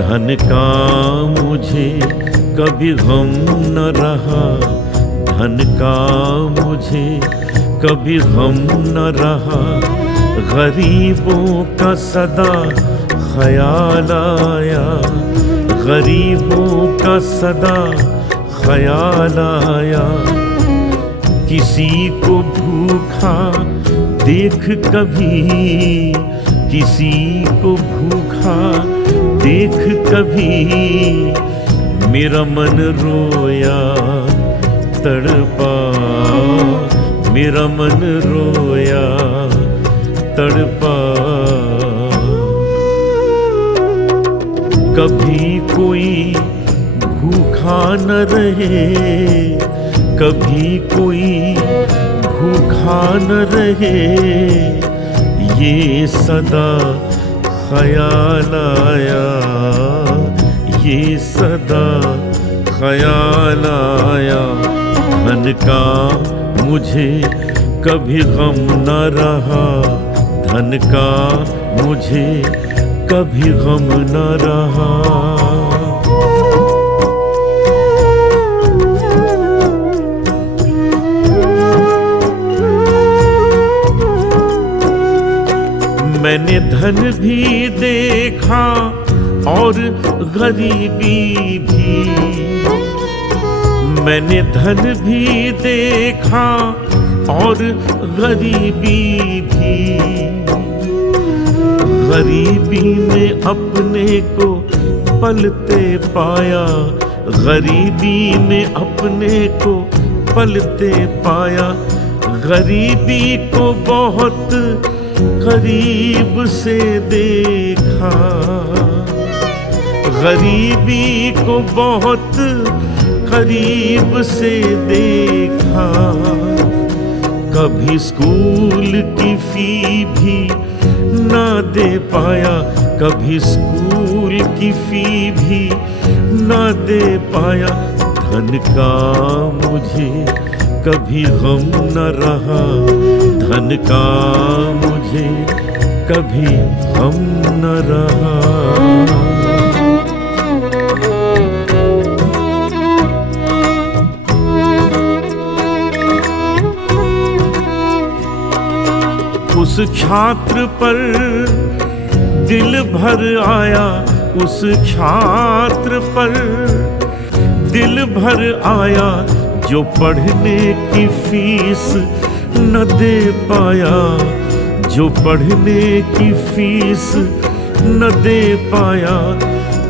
धन का मुझे कभी गम न रहा, धन का मुझे कभी गम न रहा। गरीबों का सदा ख्याल आया, गरीबों का सदा ख्याल आया। किसी को भूखा देख कभी, किसी को भूखा देख कभी, मेरा मन रोया तड़पा, मेरा मन रोया तड़पा। कभी कोई भूखा न रहे, कभी कोई भूखा न रहे, ये सदा ख्याल आया, ये सदा ख्याल आया। धन का मुझे कभी गम न रहा, धन का मुझे कभी गम न रहा। मैंने धन भी देखा और गरीबी भी, मैंने धन भी देखा और गरीबी भी। गरीबी में अपने को पलते पाया, गरीबी में अपने को पलते पाया। गरीबी को बहुत करीब से देखा, गरीबी को बहुत करीब से देखा। कभी स्कूल की फी भी ना दे पाया, कभी स्कूल की फी भी ना दे पाया। धन का मुझे कभी गम न रहा, धन का मुझे कभी गम न रहा। उस छात्र पर दिल भर आया, उस छात्र पर दिल भर आया, जो पढ़ने की फीस न दे पाया, जो पढ़ने की फीस न दे पाया।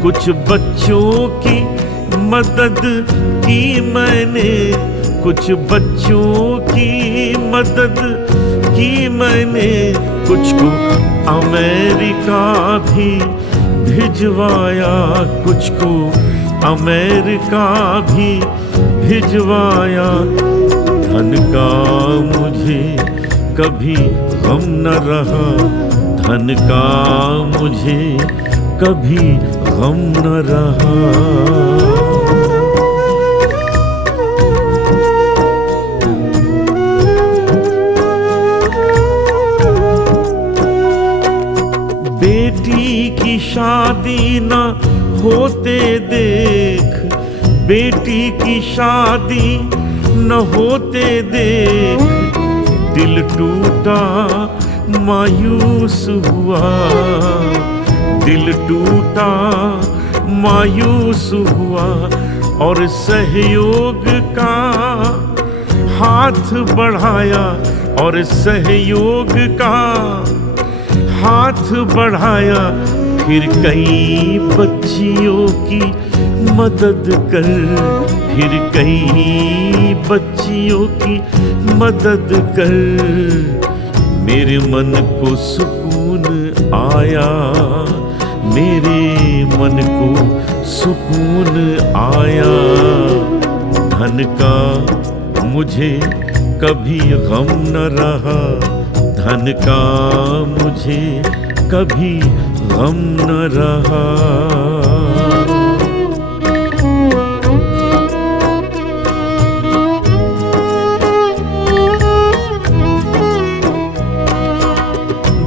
कुछ बच्चों की मदद की मैंने, कुछ बच्चों की मदद की मैंने। कुछ को अमेरिका भी भिजवाया, कुछ को अमेरिका भी भिजवाया। धन का मुझे कभी गम न रहा, धन का मुझे कभी गम न रहा। बेटी की शादी न होते देख, बेटी की शादी न होते देख, दिल टूटा मायूस हुआ, दिल टूटा मायूस हुआ। और सहयोग का हाथ बढ़ाया, और सहयोग का हाथ बढ़ाया। फिर कई बच्चियों की मदद कर, फिर कई बच्चियों की मदद कर। मेरे मन को सुकून आया, मेरे मन को सुकून आया। धन का मुझे कभी गम न रहा, धन का मुझे कभी गम न रहा।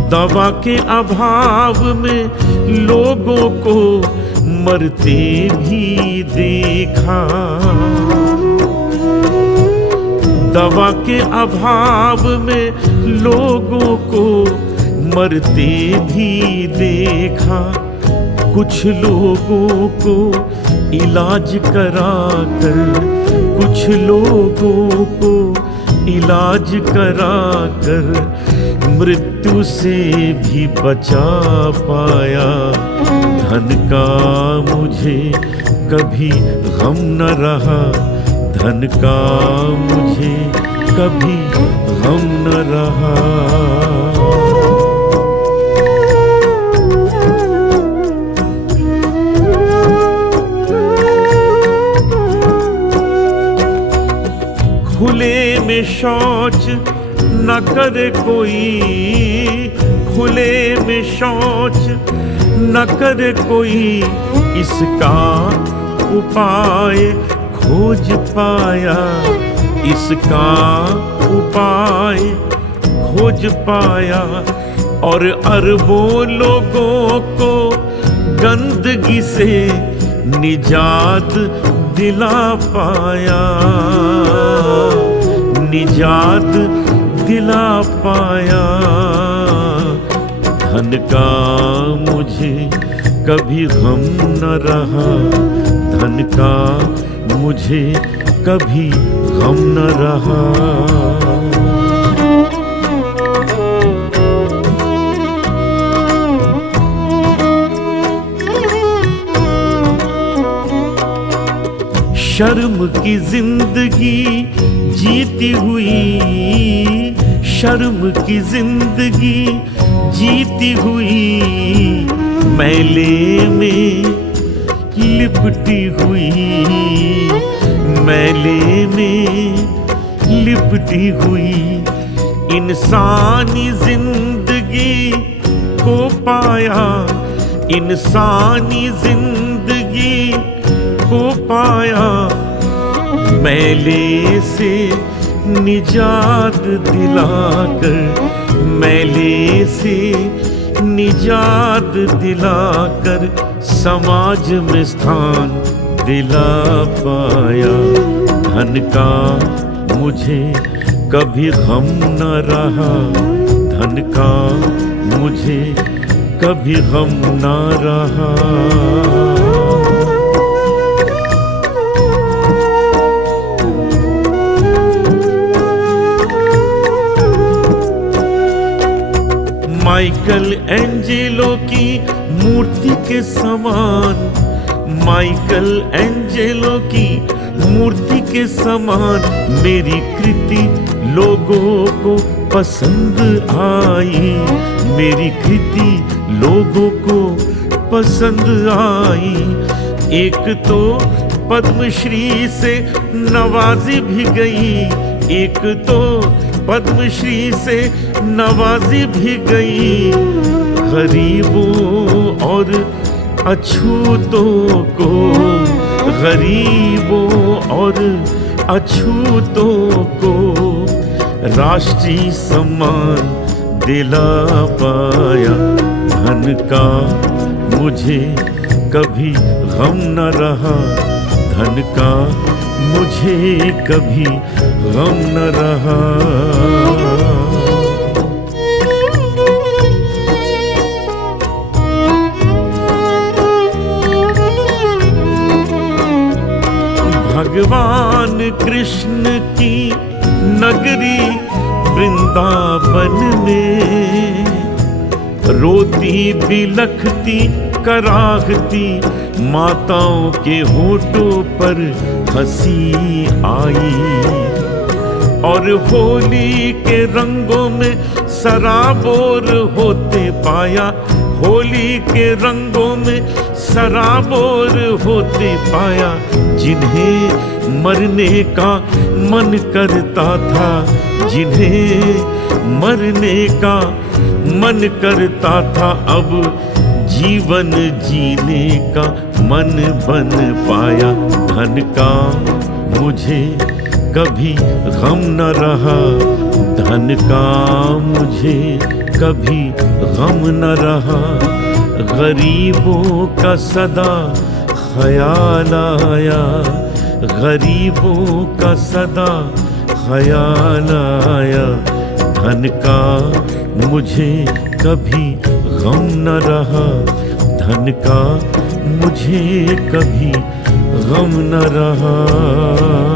दवा के अभाव में लोगों को मरते भी देखा। दवा के अभाव में लोगों को मरते भी देखा। कुछ लोगों को इलाज कराकर, कुछ लोगों को इलाज कराकर मृत्यु से भी बचा पाया। धन का मुझे कभी गम न रहा, धन का मुझे कभी गम न रहा। खुले में शौच न करे कोई, खुले में शौच न करे कोई, इसका उपाय खोज पाया। इसका उपाय खोज पाया और अरबों लोगों को गंदगी से निजात दिला पाया। निजात दिला पाया। धन का मुझे कभी गम न रहा, धन का मुझे कभी गम न रहा। शर्म की जिंदगी जीती हुई, शर्म की जिंदगी जीती हुई, मैले में लिपटी हुई, मैले में लिपटी हुई। इंसानी जिंदगी को पाया, इंसानी जिंदगी को पाया। मैले से निजात दिलाकर, मैले से निजात दिलाकर समाज में स्थान दिला पाया। धन का मुझे कभी गम न रहा, धन का मुझे कभी गम न रहा। माइकल एंजेलो की मूर्ति के समान, माइकल एंजेलो की मूर्ति के समान मेरी कृति लोगों को पसंद आई, मेरी कृति लोगों को पसंद आई। एक तो पद्मश्री से नवाजी भी गई, एक तो पद्मश्री से नवाजी भी गई। गरीबों और अछूतों को, गरीबों और अछूतों को राष्ट्रीय सम्मान दिला पाया। धन का मुझे कभी गम न रहा, धन का मुझे कभी गम न रहा। भगवान कृष्ण की नगरी वृंदावन में रोती बिलखती कराहती माताओं के होठों पर हंसी आई। और होली के रंगों में सराबोर होते पाया, होली के रंगों में सराबोर होते पाया। जिन्हें मरने का मन करता था, जिन्हें मरने का मन करता था अब जीवन जीने का, मन बन पाया धन का मुझे कभी गम न रहा, धन का मुझे कभी गम न रहा। गरीबों का सदा ख्याल आया, गरीबों का सदा ख्याल आया, धन का मुझे कभी गम न रहा, धन का मुझे कभी गम न रहा।